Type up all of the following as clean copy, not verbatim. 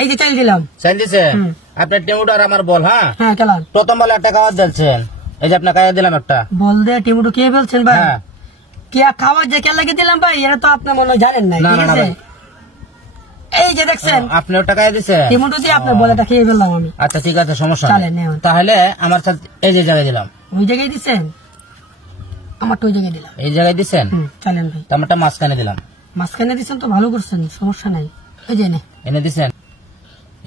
এই যে চাল দিলাম। চাল দিছেন? আপনার টেমুটো আর আমার বল। হ্যাঁ হ্যাঁ খেলাম। প্রথম বলে একটা খাবার দিচ্ছেন, এই যে আপনার খাইয়া দিলাম একটা বল দে টেমুটো কে বলছেন ভাই? হ্যাঁ কে খাবার যে কে লাগিয়ে দিলাম ভাই, এটা তো আপনি মনে হয় জানেন না। না, ঠিক না, আছে, ভাই। এই যে দেখছেন আপনি ওটা খাইয়া দিছেন টেমুটো দিয়ে আপনার বলেটা খেয়ে ফেললাম আমি। আচ্ছা ঠিক আছে, সমস্যা চলেন, নেই। নেন। তাহলে আমার সাথে এই যে জায়গায় দিলাম, ওই জায়গায় দিচ্ছেন, আমারটা ওই জায়গায় দিলাম। এই জায়গায় দিচ্ছেন, চলেন ভাই। তো আমারটা মাঝখানে দিলাম। মাঝখানে দিচ্ছেন তো ভালো করছেন, সমস্যা নাই। ওই যে এনে দিছেন,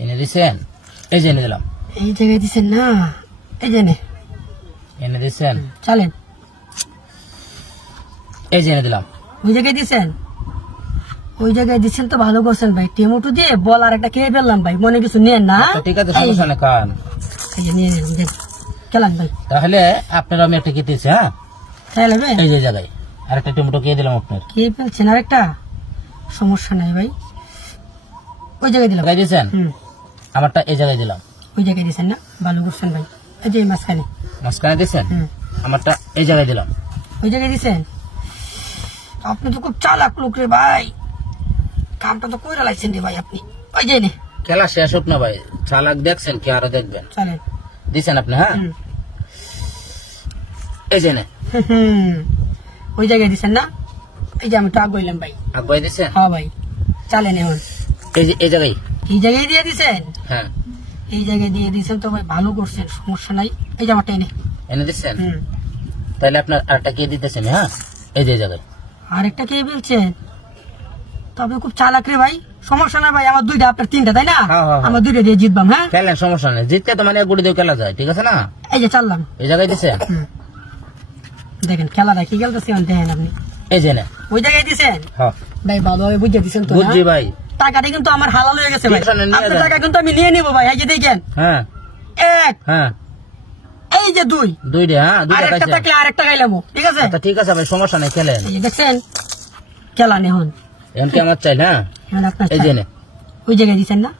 এনে দিছেন, এই যে এনে দিলাম। এই জায়গায় দিচ্ছেন না, এই যে এনে দিছেন, চলেন। এই যে এনে দিলাম। ওই জায়গায় দিচ্ছেন, ওই জায়গায় দিচ্ছেন তো ভালো করছেন ভাই। টেমোটো দিয়ে বল আর একটা খেয়ে ফেললাম ভাই, মনে কিছু নেন না। তো ঠিক আছে, সমস্যা নেই, খান। এই যে নিয়ে নিলাম, দেন খেলাম ভাই। তাহলে আপনার আমি একটা কেটেছি। হ্যাঁ খেয়ে নেবে এই যে জায়গায় আরেকটা টমেটো খেয়ে দিলাম আপনার। খেয়ে ফেলছেন আরেকটা, সমস্যা নাই ভাই। ওই জায়গায় দিলাম। জায়গায় দিয়েছেন, আমারটা এই জায়গায় দিলাম। ওই জায়গায় দিচ্ছেন না, ভালো করছেন ভাই। এই যে মাঝখানে, মাঝখানে দিয়েছেন, আমারটা এই জায়গায় দিলাম। ওই জায়গায় দিচ্ছেন। আপনি তো খুব চালাক লোক রে ভাই, কামটা তো কইরা লাগছেন রে ভাই আপনি। ওই যে খেলা শেষ হোক না ভাই, চালাক দেখছেন কি আরো দেখবেন। চলেন, দিছেন আপনি। হ্যাঁ এই যে ওই জায়গায় দিচ্ছেন না, এই যে আমি টাক বললাম ভাই। আব্বাই দিছেন। হ্যাঁ ভাই, চলেন এখন। এই যে এই জায়গায়, এই জায়গায় দিয়ে দিচ্ছেন। হ্যাঁ এই জায়গায় দিয়ে দিচ্ছেন তো ভাই, ভালো করছেন, সমস্যা নাই। এই যে আমারটা এনে দিচ্ছেন, তাহলে আপনার আরেকটা কে দিতেছেন। হ্যাঁ এই যে জায়গায় আরেকটা কে বলছেন, তবে খুব চালাক রে ভাই। সমস্যা না ভাই, আমার দুইটা আপনার তিনটা, তাই না? আমার দুইটা দিয়ে জিতবাম। হ্যাঁ খেলেন, সমস্যা নেই, জিততে তো মানে গুড়ি দিয়ে খেলা যায়, ঠিক আছে না? এই যে চাললাম, এই জায়গায় দিছেন, দেখেন খেলা দেখি খেলতেছি দেখেন আপনি। এই যে ওই জায়গায় দিচ্ছেন হ্যাঁ ভাই, ভালোভাবে বুঝে দিচ্ছেন তো? বুঝছি ভাই, টাকাটা কিন্তু আমার হালাল হয়ে গেছে ভাই, নিয়ে আপনার যান। টাকা কিন্তু আমি নিয়ে নিবো ভাই। এই যে দেখেন, হ্যাঁ এক, হ্যাঁ এই যে দুই, দুইটা। হ্যাঁ দুইটা আরেকটা খাইছেন। থাকলে আরেকটা খাইলাম, ঠিক আছে? আচ্ছা ঠিক আছে ভাই, সমস্যা নেই, খেলেন। এই যে দেখছেন খেলা নেহন, এখন কি আমার চাই? হ্যাঁ আপনার এই যে ওই জায়গায় দিচ্ছেন না,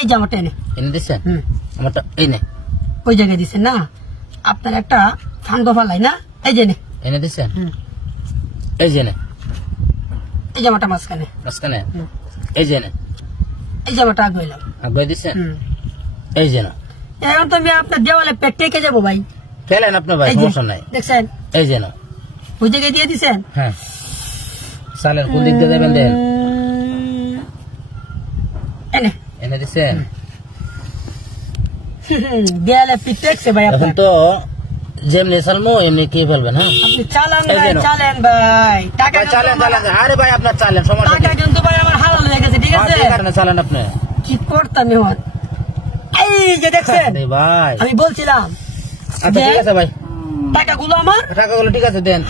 এই যে আমারটা এনে দিচ্ছেন, আমারটা এই নে। ওই জায়গায় দিচ্ছেন না, আপনার একটা ফান্ড ফালাই না, এই যে এনে দিচ্ছেন, এই যে এই যে আমারটা মাঝখানে, মাঝখানে, এই যে এই যে আমারটা আগে হইলাম। আব্বাই দিচ্ছেন, এই যে এখন তো আমি আপনার দেওয়ালে পেট টেকে যাবো ভাই। খেলেন আপনি ভাই, সমস্যা নাই। দেখছেন এই যে ওই জায়গায় দিয়ে দিচ্ছেন। হ্যাঁ সালের কোন দিক দিয়ে দেবেন দেন, এনে দিচ্ছেন। দেয়ালে পিট টেকছে ভাই এখন আপনার। তো যেমনি চালমো এমনি কে বলবেন। হ্যাঁ আপনি চালান ভাই, চালেন ভাই, টাকা চালেন চালেন। আরে ভাই আপনার চালেন, সমস্যা টাকা কিন্তু ভাই আমার হালাল হয়ে গেছে, ঠিক আছে? চালেন আপনি। কি করতাম এখন? এই যে দেখছেন ভাই আমি বলছিলাম, আচ্ছা ঠিক আছে ভাই, টাকাগুলো আমার টাকাগুলো ঠিক আছে দেন।